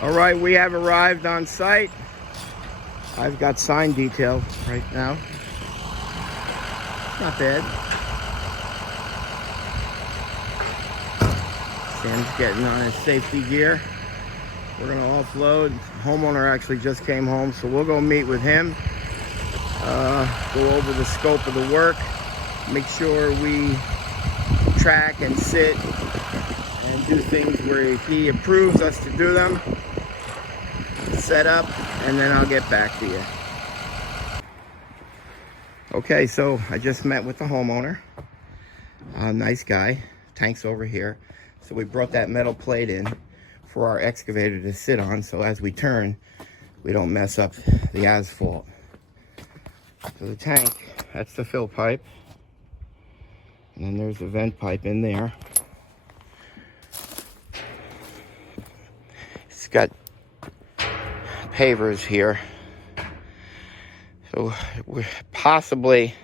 All right, we have arrived on site. I've got sign detail right now. Not bad. Sam's getting on his safety gear. We're gonna offload. Homeowner actually just came home, so we'll go meet with him. Go over the scope of the work. Make sure we track and sit and do things where he approves us to do them. Set up, and then I'll get back to you. Okay, so I just met with the homeowner. Nice guy. Tank's over here. So we brought that metal plate in for our excavator to sit on, so as we turn, we don't mess up the asphalt. So the tank, that's the fill pipe. And then there's the vent pipe in there. It's got pavers here. So we're possibly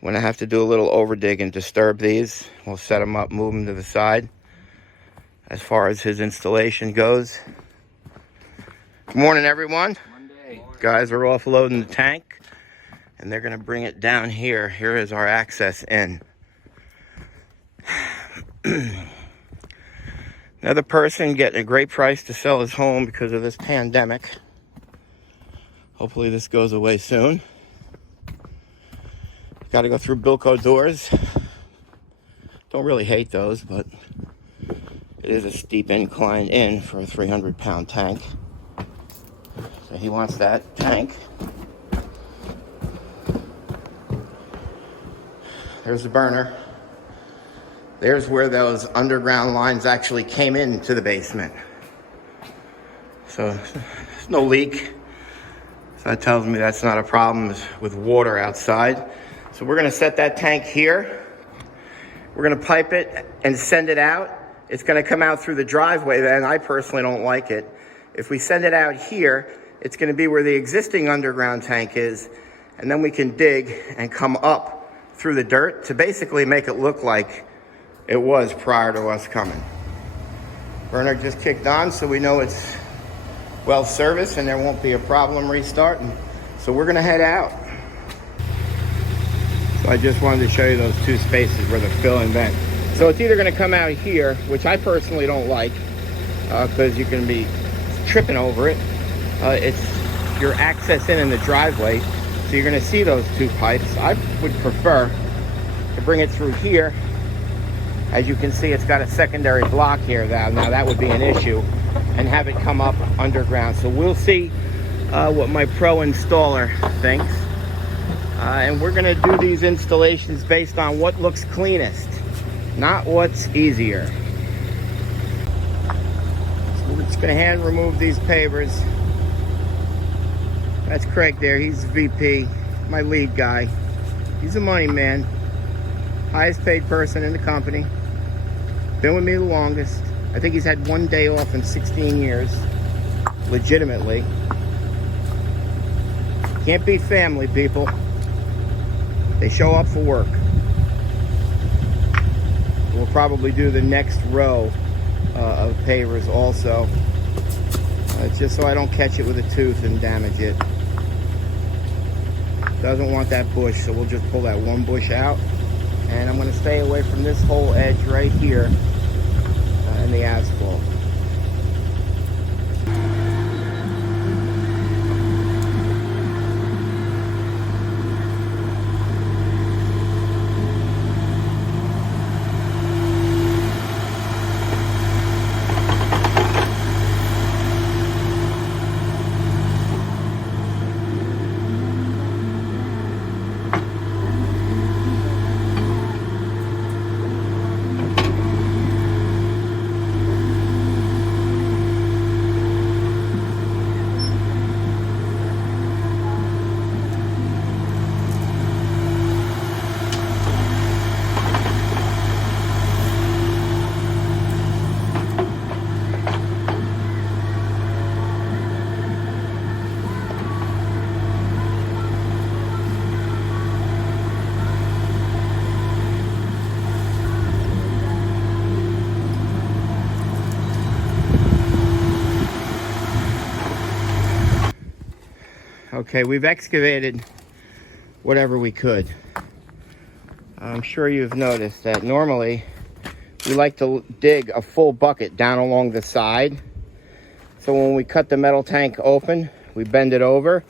going to have to do a little overdig and disturb these. We'll set them up, move them to the side as far as his installation goes. Good morning, everyone. Monday. Guys are offloading the tank, and they're going to bring it down here. Here is our access in. Another person getting a great price to sell his home because of this pandemic. Hopefully this goes away soon. Got to go through Bilco doors. Don't really hate those, but it is a steep incline in for a 300-pound tank. So he wants that tank. There's the burner. There's where those underground lines actually came into the basement. So there's no leak. So that tells me that's not a problem with water outside. So we're gonna set that tank here. We're gonna pipe it and send it out. It's gonna come out through the driveway, and I personally don't like it. If we send it out here, it's gonna be where the existing underground tank is, and then we can dig and come up through the dirt to basically make it look like it was prior to us coming. Burner just kicked on, so we know it's well serviced and there won't be a problem restarting. So we're gonna head out. So I just wanted to show you those two spaces where the fill and vent. So it's either gonna come out here, which I personally don't like, because you can be tripping over it. It's your access in the driveway, so you're gonna see those two pipes. I would prefer to bring it through here. As you can see, it's got a secondary block here now that would be an issue, and have it come up underground. So we'll see what my pro installer thinks. And we're gonna do these installations based on what looks cleanest, not what's easier. So we're just gonna hand remove these pavers. That's Craig there, he's VP, my lead guy. He's a money man, highest paid person in the company. Been with me the longest. I think he's had one day off in 16 years, legitimately. Can't beat family, people. They show up for work. We'll probably do the next row of pavers also, just so I don't catch it with a tooth and damage it. Doesn't want that bush, so we'll just pull that one bush out. And I'm going to stay away from this whole edge right here in the asphalt. Okay, we've excavated whatever we could. I'm sure you've noticed that normally we like to dig a full bucket down along the side. So when we cut the metal tank open, we bend it over,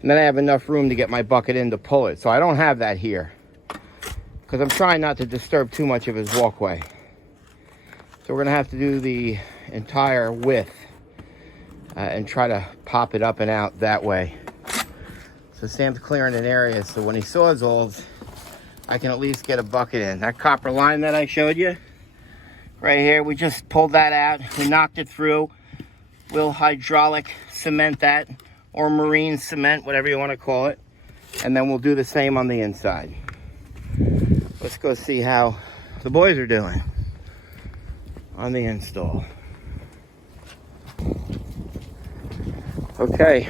and then I have enough room to get my bucket in to pull it. So I don't have that here because I'm trying not to disturb too much of his walkway. So we're gonna have to do the entire width and try to pop it up and out that way. So Sam's clearing an area so when he sawzalls, I can at least get a bucket in. That copper line that I showed you right here, we just pulled that out. We knocked it through. We'll hydraulic cement that, or marine cement, whatever you want to call it. And then we'll do the same on the inside. Let's go see how the boys are doing on the install. Okay.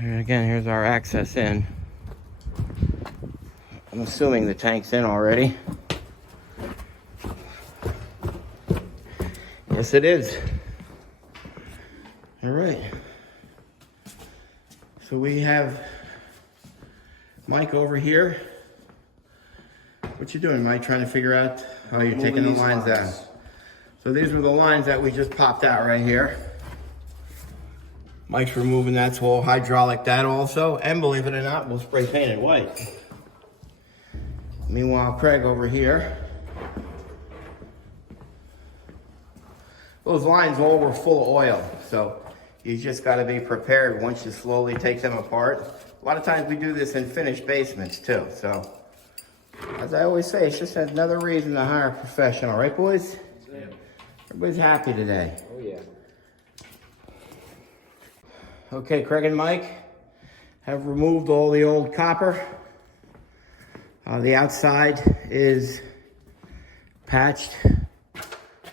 And again, here's our access in. I'm assuming the tank's in already. Yes, it is. All right. So we have Mike over here. What you doing, Mike? Trying to figure out how you're taking the lines out. So these were the lines that we just popped out right here. Mike's removing that, so we'll hydraulic that also. And believe it or not, we'll spray paint it white. Meanwhile, Craig over here. Those lines all were full of oil, so you just got to be prepared once you slowly take them apart. A lot of times we do this in finished basements too, so as I always say, it's just another reason to hire a professional, right boys? Yeah. Everybody's happy today. Oh yeah. Okay, Craig and Mike have removed all the old copper. The outside is patched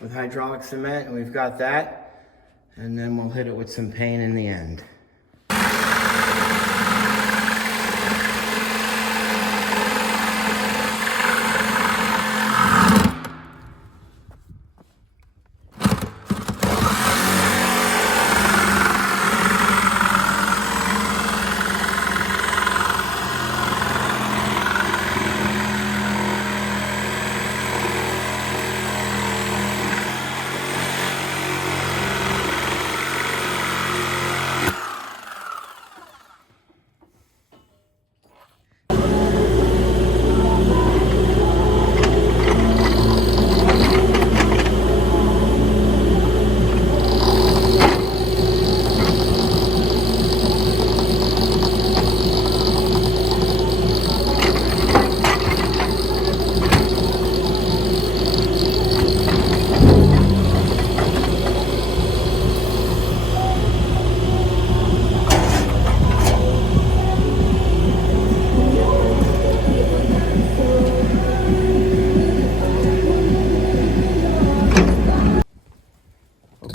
with hydraulic cement, and we've got that. And then we'll hit it with some paint in the end.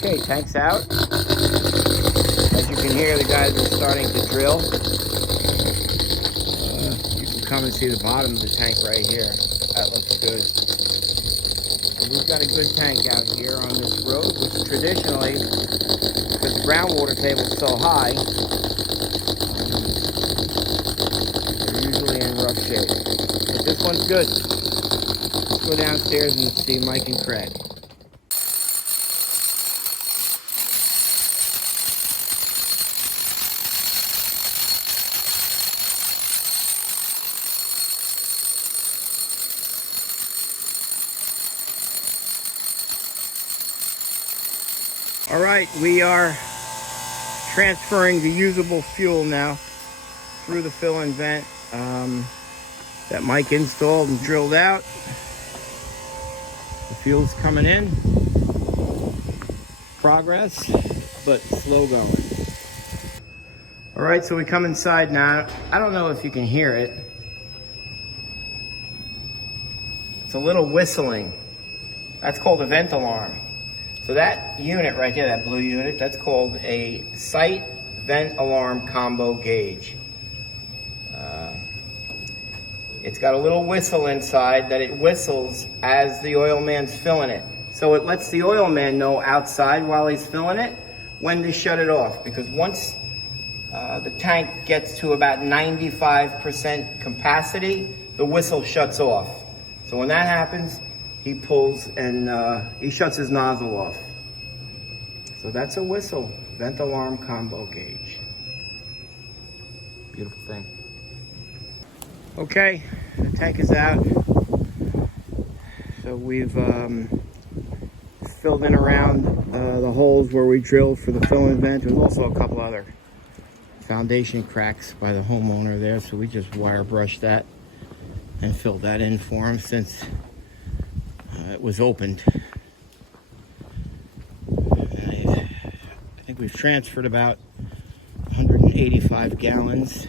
Okay, tank's out. As you can hear, the guys are starting to drill. You can come and see the bottom of the tank right here. That looks good. So we've got a good tank out here on this road, which traditionally, because the groundwater table is so high, they're usually in rough shape. But this one's good. Let's go downstairs and see Mike and Craig. All right, we are transferring the usable fuel now through the fill-in vent that Mike installed and drilled out. The fuel's coming in. Progress, but slow going. All right, so we come inside now. I don't know if you can hear it. It's a little whistling. That's called a vent alarm. So that unit right there, that blue unit, that's called a site vent alarm combo gauge. It's got a little whistle inside that it whistles as the oil man's filling it. So it lets the oil man know outside while he's filling it when to shut it off. Because once the tank gets to about 95% capacity, the whistle shuts off. So when that happens, he pulls and he shuts his nozzle off. So that's a whistle, vent alarm combo gauge. Beautiful thing. Okay, the tank is out. So we've filled in around the holes where we drilled for the fill and vent. There's also a couple other foundation cracks by the homeowner there, so we just wire brushed that and filled that in for him since it was opened. I think we've transferred about 185 gallons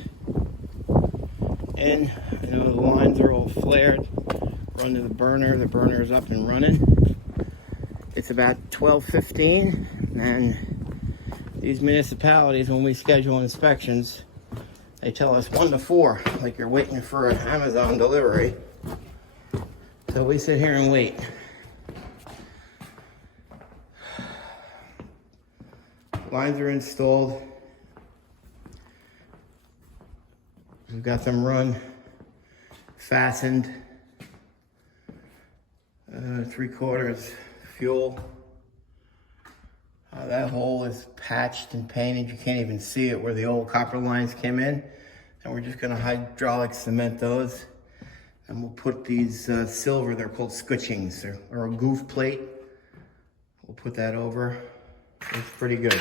in. I know the lines are all flared. Run to the burner is up and running. It's about 12:15, and these municipalities, when we schedule inspections, they tell us 1 to 4, like you're waiting for an Amazon delivery. So we sit here and wait. Lines are installed. We've got them run, fastened, 3/4 fuel. That hole is patched and painted. You can't even see it where the old copper lines came in. And we're just gonna hydraulic cement those. And we'll put these silver, they're called scutchings, or a goof plate. We'll put that over. It's pretty good.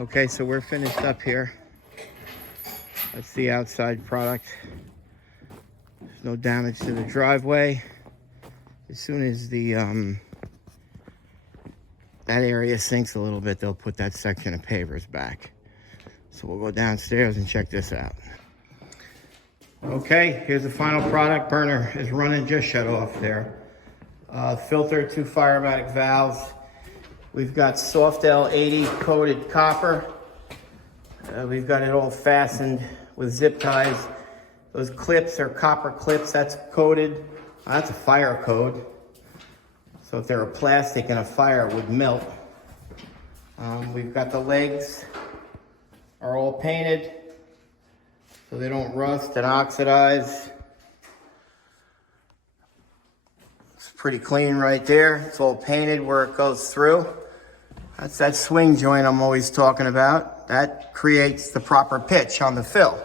Okay, so we're finished up here. That's the outside product. There's no damage to the driveway. As soon as the that area sinks a little bit, they'll put that section of pavers back. So we'll go downstairs and check this out. Okay, here's the final product. Burner is running, just shut off there. Filter, 2 firematic valves. We've got soft L80 coated copper. We've got it all fastened with zip ties. Those clips are copper clips, that's coated. That's a fire code. So if they're a plastic and a fire, it would melt. We've got the legs are all painted so they don't rust and oxidize. It's pretty clean right there. It's all painted where it goes through. That's that swing joint I'm always talking about. That creates the proper pitch on the fill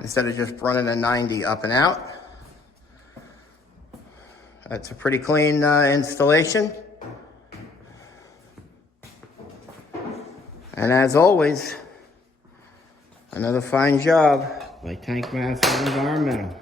instead of just running a 90 up and out. That's a pretty clean installation. And as always, another fine job by Tank Master Environmental.